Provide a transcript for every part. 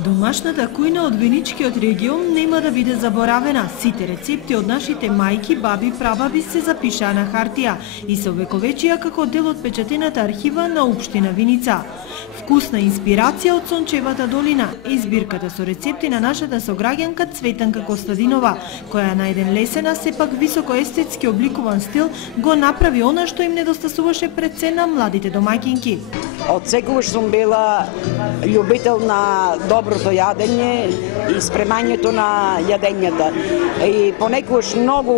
Домашната кујна од Виничкиот регион нема да биде заборавена. Сите рецепти од нашите мајки, баби, прабаби се запишаа на хартија и се овековечија како дел од печатената архива на Општина Виница. Вкусна инспирација од Сончевата долина е збирката со рецепти на нашата сограѓанка Цветанка Костадинова, која на еден лесен, а сепак високо естетски обликуван стил го направи она што им недостасуваше пред се на младите домаќинки. Од секогаш сум била љубител на доброто јадење и спремањето на јадењата. И понекогаш многу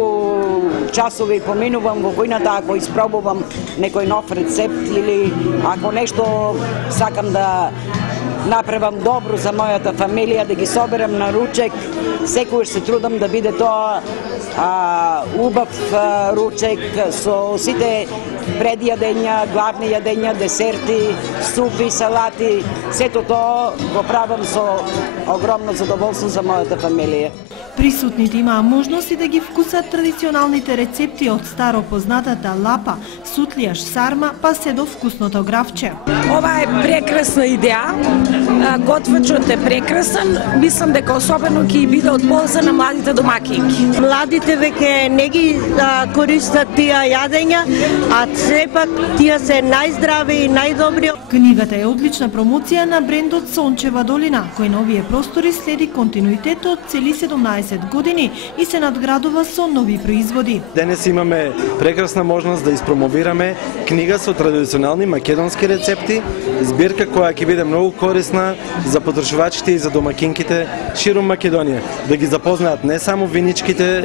часови поминувам во кујната ако испробувам некој нов рецепт или ако нешто сакам да направам добро за мојата фамилија, да ги соберам на ручек. Секогаш се трудам да биде тоа убав ручек со сите предјадења, главни јадења, десерти, супи, салати. Сето тоа го правам со огромно задоволство за мојата фамилија. Присутните имаа можност и да ги вкусат традиционалните рецепти од старо познатата лапа, сутлијаш сарма, па се до вкусното гравче. Ова е прекрасна идеја, готвачот е прекрасен, мислам дека особено ќе биде од полза на младите домакинки. Младите веќе не ги користат тие јадења, а сепак тие се најздрави и најдобри. Книгата е одлична промоција на брендот Сончева долина, кој на овие простори следи континуитет од цели 17 години и се надградува со нови производи. Денес имаме прекрасна можност да испромовираме книга со традиционални македонски рецепти, збирка која ќе биде многу корисна за потрошувачите и за домакинките широм Македонија, да ги запознаат не само виничките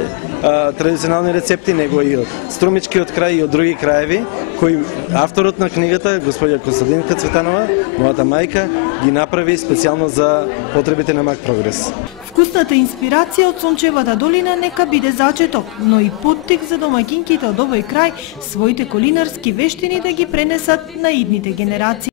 традиционални рецепти, него и од Струмичкиот крај и од други краеви, кои авторот на книгата, господја Костадинка Цветанова, мојата мајка, ги направи специјално за потребите на Мак Прогрес. Вкусната инспирација од Сончевата долина нека биде зачеток, но и поттик за домакинките од овој крај своите кулинарски вештини да ги пренесат на идните генерации.